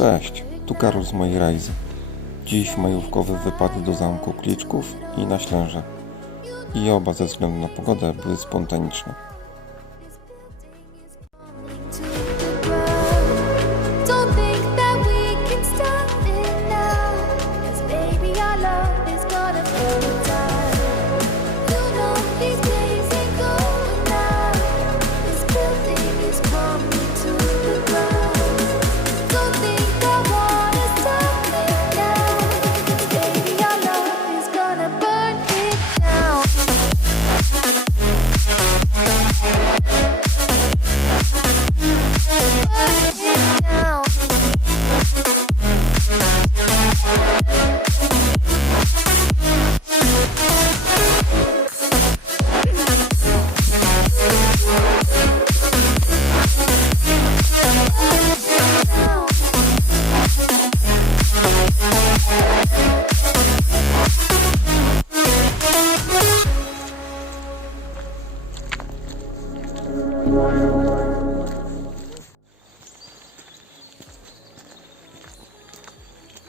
Cześć, tu Karol z mojej Rajzy. Dziś majówkowy wypad do zamku Kliczków i na Ślęże. I oba ze względu na pogodę były spontaniczne.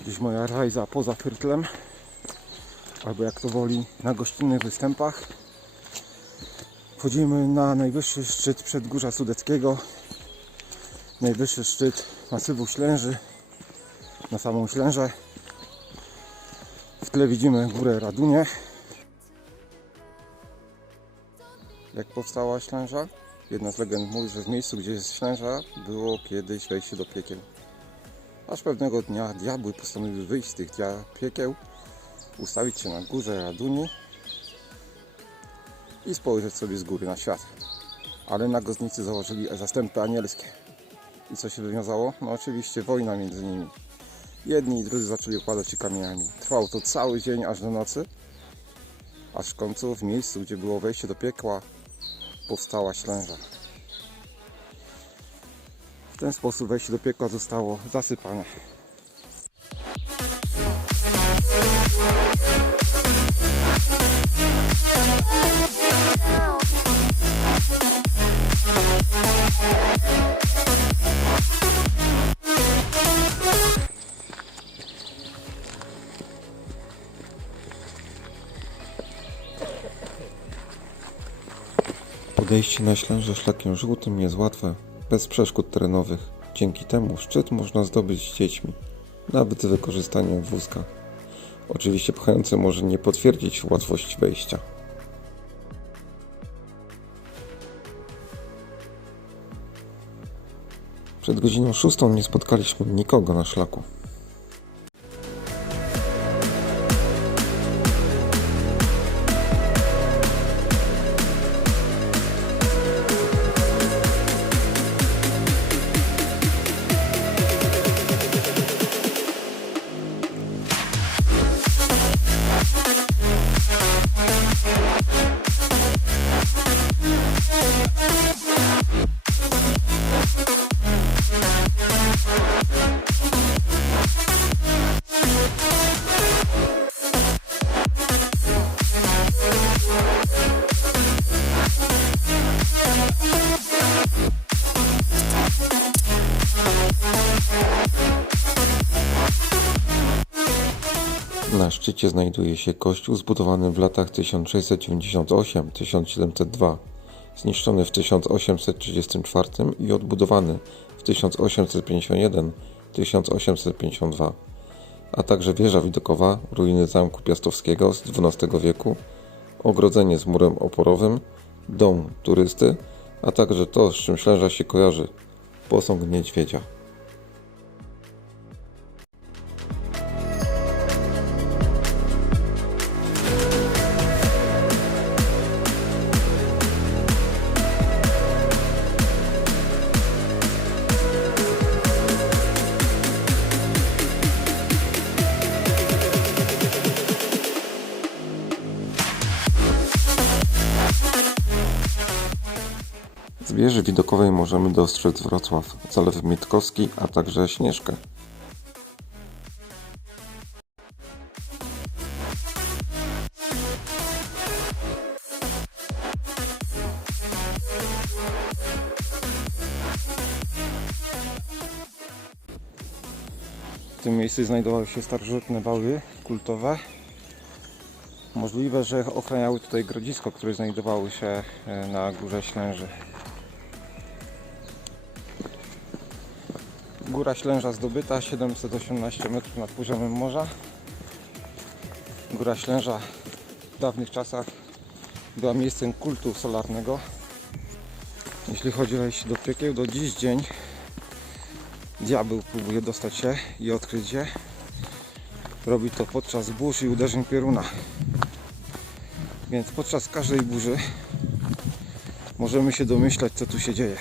Dziś moja rajza poza Firtlem, albo jak to woli, na gościnnych występach. Wchodzimy na najwyższy szczyt Przedgórza Sudeckiego, najwyższy szczyt masywu Ślęży, na samą Ślężę. W tle widzimy górę Radunie. Jak powstała Ślęża? Jedna z legend mówi, że w miejscu, gdzie jest Ślęża, było kiedyś wejście do piekieł. Aż pewnego dnia diabły postanowiły wyjść z tych piekieł, ustawić się na górze Raduni i spojrzeć sobie z góry na świat. Ale nagoznicy założyli zastępy anielskie. I co się wywiązało? No oczywiście wojna między nimi. Jedni i drudzy zaczęli okładać się kamieniami. Trwało to cały dzień aż do nocy, aż w końcu w miejscu, gdzie było wejście do piekła, powstała Ślęża. W ten sposób wejście do piekła zostało zasypane. Podejście na Ślężę szlakiem żółtym jest łatwe, bez przeszkód terenowych. Dzięki temu szczyt można zdobyć z dziećmi, nawet z wykorzystaniem wózka. Oczywiście pchający może nie potwierdzić łatwości wejścia. Przed godziną 6 nie spotkaliśmy nikogo na szlaku. Na szczycie znajduje się kościół zbudowany w latach 1698-1702, zniszczony w 1834 i odbudowany w 1851-1852, a także wieża widokowa, ruiny zamku piastowskiego z XII wieku, ogrodzenie z murem oporowym, dom turysty, a także to, z czym Ślęża się kojarzy, posąg niedźwiedzia. Z wieży widokowej możemy dostrzec Wrocław, Zalew Mietkowski, a także Śnieżkę. W tym miejscu znajdowały się starożytne wały kultowe. Możliwe, że ochraniały tutaj grodzisko, które znajdowało się na Górze Ślęży. Góra Ślęża zdobyta, 718 metrów nad poziomem morza. Góra Ślęża w dawnych czasach była miejscem kultu solarnego. Jeśli chodzi o wejście do piekieł, do dziś dzień diabeł próbuje dostać się i odkryć je. Robi to podczas burz i uderzeń pioruna. Więc podczas każdej burzy możemy się domyślać, co tu się dzieje.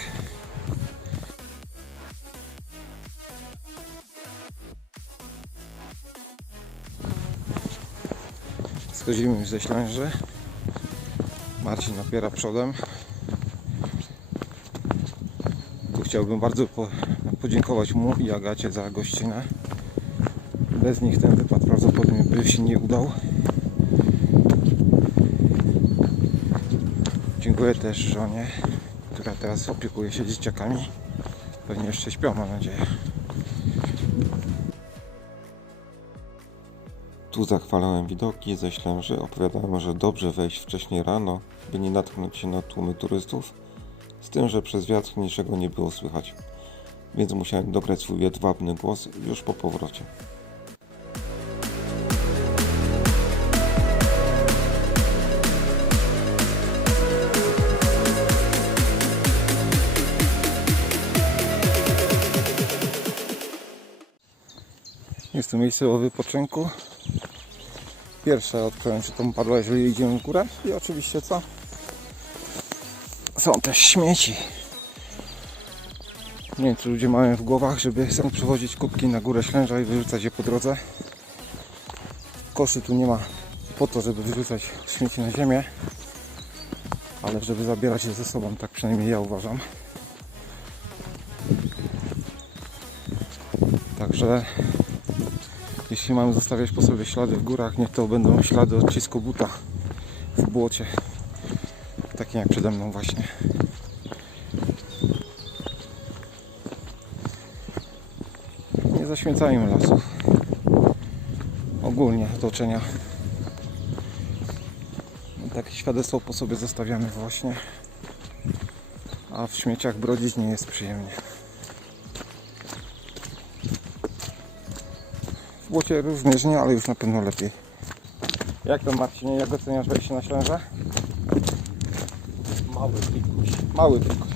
Schodzimy już ze Ślęży. Marcin napiera przodem. Tu chciałbym bardzo podziękować mu i Agacie za gościnę. Bez nich ten wypad prawdopodobnie by się nie udał. Dziękuję też żonie, która teraz opiekuje się dzieciakami. Pewnie jeszcze śpią, mam nadzieję. Tu zachwalałem widoki ze Ślęży. Opowiadałem, że dobrze wejść wcześniej rano, by nie natknąć się na tłumy turystów. Z tym, że przez wiatr niczego nie było słychać. Więc musiałem dograć swój jedwabny głos już po powrocie. Jest to miejsce o wypoczynku. Pierwsze odkryłem, że to padło, jeżeli idziemy w górę. I oczywiście co? Są też śmieci. Nie wiem, czy ludzie mają w głowach, żeby sam przywozić kubki na Górę Ślęża i wyrzucać je po drodze. Kosy tu nie ma po to, żeby wyrzucać śmieci na ziemię, ale żeby zabierać je ze sobą, tak przynajmniej ja uważam. Także jeśli mamy zostawiać po sobie ślady w górach, niech to będą ślady odcisku buta w błocie. Takie jak przede mną właśnie. Nie zaśmiecajmy lasów. Ogólnie otoczenia. Takie świadectwo po sobie zostawiamy właśnie. A w śmieciach brodzić nie jest przyjemnie. W błocie również nie, ale już na pewno lepiej. Jak to, Marcinie, jak oceniasz wejście na Ślężę? Mały pikuś. Mały pikuś.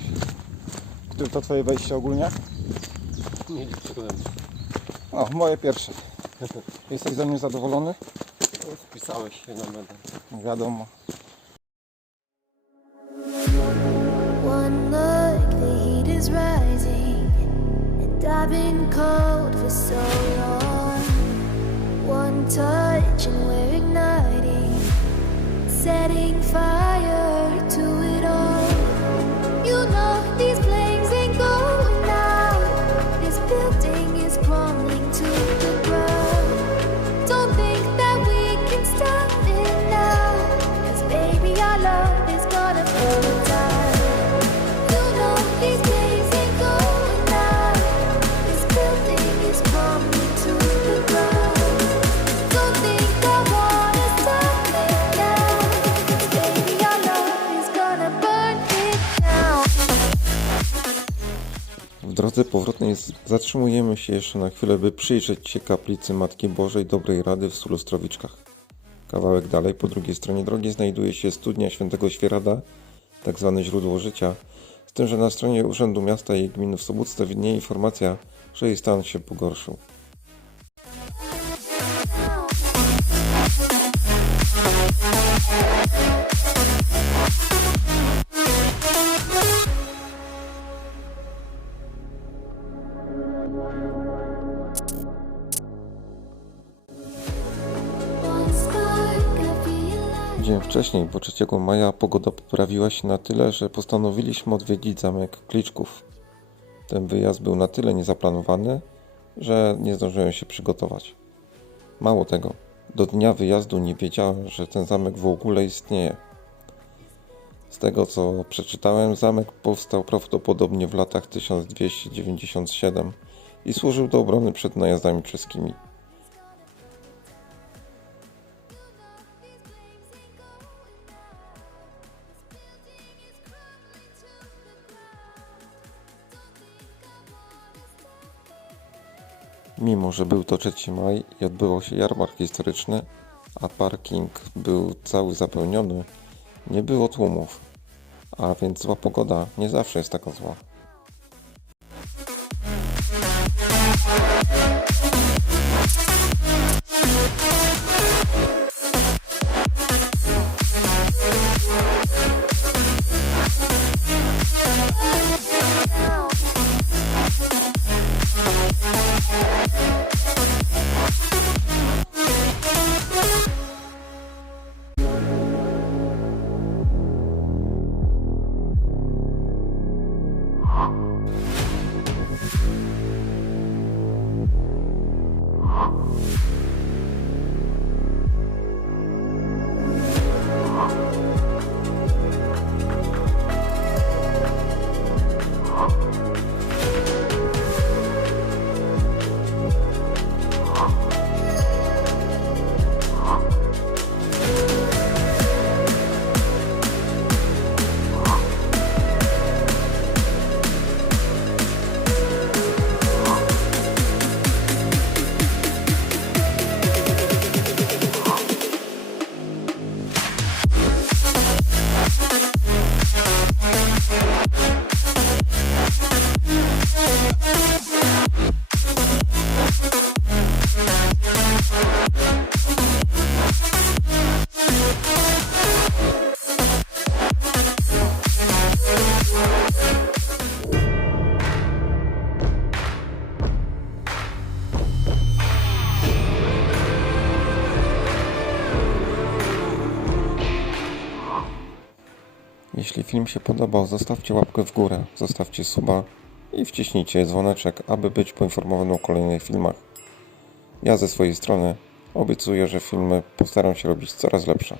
Które to twoje wejście ogólnie? Nie liczyłem. O, moje pierwsze. Jesteś ze mnie zadowolony? Wpisałeś się na medal. Wiadomo. One look, the heat is rising, and I've been cold for so long. One touch and we're igniting, setting fire to it all. You know these flames ain't going out. This building is crumbling to the ground. Don't think that we can stop it now, 'cause baby our love is gonna burn down. You know these flames ain't going out. This building is crumbling to the ground. Don't think I wanna stop it now, 'cause baby our love is gonna burn it down. W drodze powrotnej zatrzymujemy się jeszcze na chwilę, by przyjrzeć się kaplicy Matki Bożej Dobrej Rady w Sulostrowiczkach. Kawałek dalej, po drugiej stronie drogi, znajduje się studnia Świętego Świerada, tak zwane źródło życia, z tym, że na stronie Urzędu Miasta i Gminy w Sobótce widnieje informacja, że jej stan się pogorszył. One spark, I feel like Dzień wcześniej, bo 3 maja, pogoda poprawiła się na tyle, że postanowiliśmy odwiedzić zamek Kliczków. Ten wyjazd był na tyle niezaplanowany, że nie zdążyłem się przygotować. Mało tego, do dnia wyjazdu nie wiedziałem, że ten zamek w ogóle istnieje. Z tego co przeczytałem, zamek powstał prawdopodobnie w latach 1297 i służył do obrony przed najazdami czeskimi. Mimo że był to 3 maj i odbywał się jarmark historyczny, a parking był cały zapełniony, nie było tłumów, a więc zła pogoda nie zawsze jest taka zła. Jeśli film się podobał, zostawcie łapkę w górę, zostawcie suba i wciśnijcie dzwoneczek, aby być poinformowanym o kolejnych filmach. Ja ze swojej strony obiecuję, że filmy postaram się robić coraz lepsze.